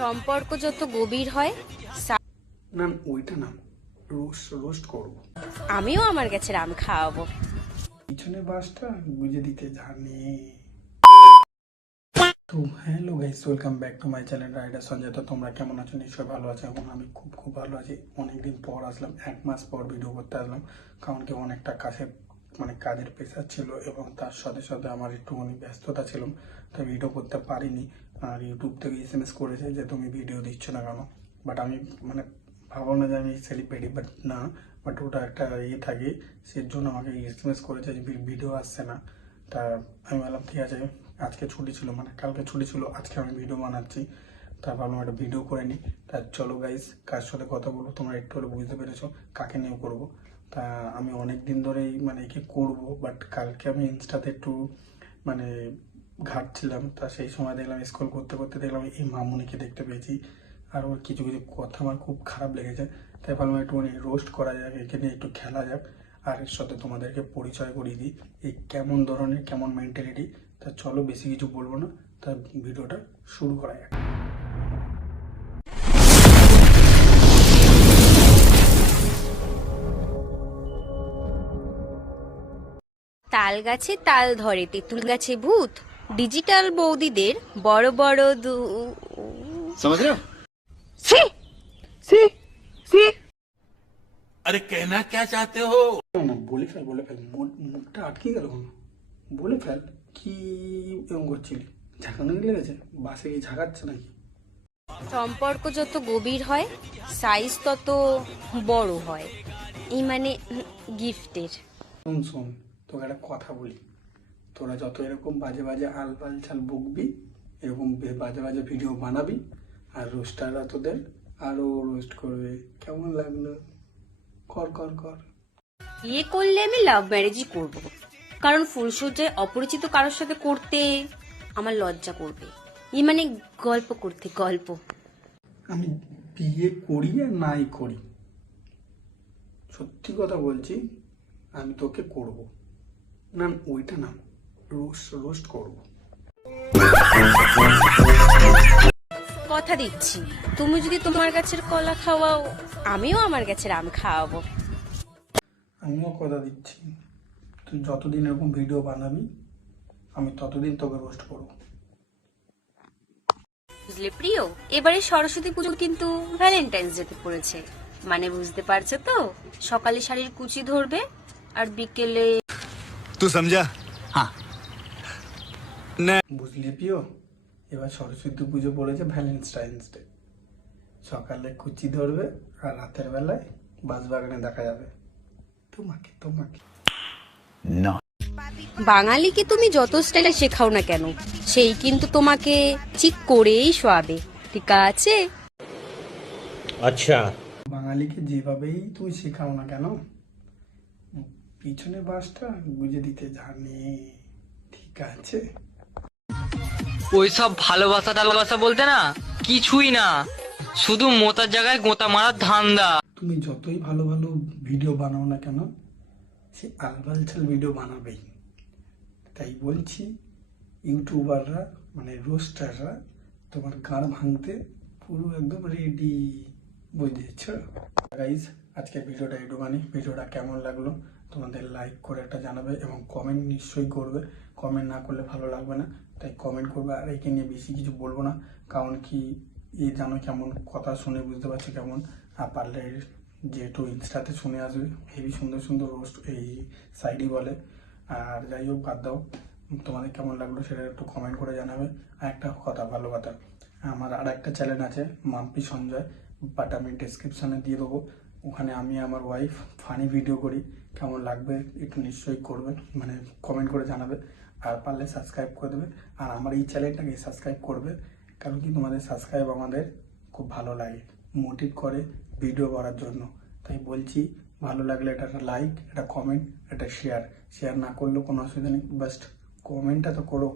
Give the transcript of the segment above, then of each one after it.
সম্পর্ক যত গভীর হয় না ওইটা না, রোস্ট রোস্ট করবো। আমিও আমার গাছের আম খাওয়াবো। পিছনে বাসটা বুঝে দিতে জানি। তো hello guys, welcome back to my channel rider Sanjay. তো তোমরা কেমন আছো? নিশ্চয়ই ভালো আছো এবং আমি খুব খুব ভালো আছি। অনেকদিন পর আসলাম, 1 মাস পর ভিডিও করতে আসলাম, কারণ কি অনেকটা কাছে কাজের প্রেশার ছিল এবং তার সাথে সাথে আমার একটুখানি ব্যস্ততা ছিলাম, তো ভিডিও করতে পারিনি। আর ইউটিউব থেকে SMS করেছে যে তুমি ভিডিও দিচ্ছ না কেন, বাট আমি ভাবো না যে আমি সেলিব্রিটি, বাট না, বাট ওটা একটা ইয়ে থাকে, সের জন্য আমাকে SMS করেছে যে ভিডিও আসছে না। তা আমি বললাম ঠিক আছে, আজকে ছুটি ছিল, কালকে ছুটি ছিল, আজকে আমি ভিডিও বানাচ্ছি, তা ভাবলাম একটা ভিডিও করে নিই। তা চলো গাইস, কার সাথে কথা বলবো তোমরা একটু হলে বুঝতে পেরেছো কাকে নিয়ে করবো। তা আমি অনেক দিন ধরেই একে করবো, বাট কালকে আমি ইনস্টাতে একটু মানে ঘাটছিলাম, তা সেই সময় দেখলাম, স্ক্রল করতে করতে দেখলাম এই মামুনিকে দেখতে পেয়েছি। আর ওর কিছু কিছু কথা আমার খুব খারাপ লেগেছে, তাই ভাবলাম একটুখানি রোস্ট করা যাক, একে নিয়ে একটু খেলা যাক। আর এর সাথে তোমাদেরকে পরিচয় করিয়ে দিই এই কেমন ধরনের, কেমন মেন্টালিটি। তা চলো, বেশি কিছু বলবো না, তা ভিডিওটা শুরু করা যাক। তাল গাছে তাল ধরে, তেঁতুল গাছে ভূত, ডিজিটাল বৌদিদের বড় বড় समझ रहे हो? ছি! अरे कहना क्या चाहते हो? না না, বলে ফেল বলে ফেল, মুখটা আটকে গেল কেন? বলে ফেল, কি এরকম করছিলি? ঝাঁকানো লেগেছে? বাসে কি ঝাঁকাচ্ছে নাকি? সম্পর্ক যত গভীর হয় সাইজ তত বড় হয়, এই গিফটের। শোন শোন, তোকে একটা কথা বলি, তোরা যত এরকম বাজে বাজে আলবাল ছাল বকবি, এরকম বাজে বাজে ভিডিও বানাবি, আর রোস্টাররা তোদের আরো রোস্ট করবে। কেমন লাগলো? কর কর কর। বিয়ে করলে আমি লাভ ম্যারেজই করব, কারণ ফুলসজ্জায় অপরিচিত কারোর সাথে করতে আমার লজ্জা করবে। গল্প করতে, গল্প। আমি বিয়ে করি আর নাই করি, সত্যি কথা বলছি, আমি তোকে করব। না ওইটা না, রোস্ট রোস্ট করব। কথা দিচ্ছি, তুমি যদি তোমার গাছের কলা খাওয়াও, আমিও আমার গাছের আম খাওয়াবো। আমিও কথা দিচ্ছি, তুই যতদিন এরকম ভিডিও বানাবি, আমি ততদিন তোকে রোস্ট করব। বুঝলে প্রিয়, এবারে সরস্বতী পুজো কিন্তু ভ্যালেন্টাইন্স ডেতে পড়েছে, বুঝতে পারছো তো? সকালে শাড়ির কুচি ধরবে আর বিকেলে तू समझा? हाँ। বুঝলি প্রিয়, এবার সরস্বতী পুজো পড়েছে ভ্যালেন্টাইন্স ডে, সকালে কুচি ধরবে আর রাতের বেলায় বাঁশবাগানে দেখা যাবে তোমাকে তোমাকে। বাঙালিকে তুমি যত স্টাইলে শেখাও না কেন, সেই কিন্তু তোমাকে ঠিক করেই শোয়াবে, ঠিক আছে? अच्छा। বাঙালিকে যেভাবেই তুমি শেখাও না কেন, পিছনে বাসটা বুঝে দিতে জানি, ঠিক আছে? ওইসব ভালোবাসা টালোবাসা বলতে না কিছুই না, শুধু মোতার জায়গায় গোতা মারার ধান্দা। তুমি যতই ভালো ভালো ভিডিও বানাও না কেন, সে আলবাল ছাল ভিডিও বানাবেই। তাই বলছি, ইউটিউবাররা রোস্টাররা তোমার গান ভাঙতে পুরো একদম রেডি, বুঝেছ? গাইজ, আজকের ভিডিওটা ভিডিওটা কেমন লাগলো তোমাদের লাইক করে একটা জানাবে এবং কমেন্ট নিশ্চয়ই করবে। কমেন্ট না করলে ভালো লাগবে না, তাই কমেন্ট করবে। আর একে নিয়ে বেশি কিছু বলবো না, কারণ কি এই জানো কেমন কথা শুনে বুঝতে পারছো কেমন। আর পারলে যেহেতু ইনস্টাতে শুনে আসবে, হেভি সুন্দর সুন্দর রোস্ট এই সাইডই বলে। আর যাই হোক, বাদ দাও, তোমাদের কেমন লাগলো সেটা একটু কমেন্ট করে জানাবে। আর একটা কথা, ভালো কথা, আমার আর একটা চ্যানেল আছে মাম্পি সঞ্জয়, বাট আমি ডেসক্রিপশানে দিয়ে দেবো। ওখানে আমি আমার ওয়াইফ ফানি ভিডিও করি, কেমন লাগবে একটু নিশ্চয়ই করবে, কমেন্ট করে জানাবে। আর পারলে সাবস্ক্রাইব করে দেবে, আর আমার এই চ্যানেলটাকে সাবস্ক্রাইব করবে, কারণ কি তোমাদের সাবস্ক্রাইব আমাদের খুব ভালো লাগে, মোটিভ করে ভিডিও করার জন্য। তাই বলছি, ভালো লাগলে এটা একটা লাইক, একটা কমেন্ট, একটা শেয়ার না করলেও কোনো অসুবিধা নেই, জাস্ট কমেন্টটা তো করো।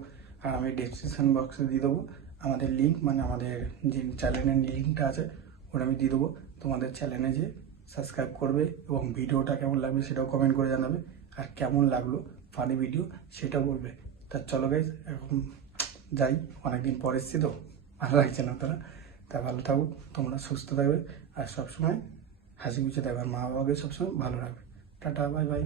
আর আমি ডেসক্রিপশন বক্সে দিয়ে দেবো আমাদের লিঙ্ক, আমাদের যে চ্যানেলের লিঙ্কটা আছে ওটা আমি দিয়ে দেবো। তোমাদের চ্যানেলে যে সাবস্ক্রাইব করবে এবং ভিডিওটা কেমন লাগবে সেটাও কমেন্ট করে জানাবে। আর কেমন লাগলো ফানি ভিডিও সেটাও বলবে। তা চলো গাইজ, এখন যাই, অনেকদিন পর এসছি তো ভালো লাগছে না তোরা। তা ভালো থাকো, তোমরা সুস্থ থাকবে আর সবসময় হাসি খুশি থাকবে, আর মা বাবাকে সবসময় ভালো রাখবে। Tata, bye bye.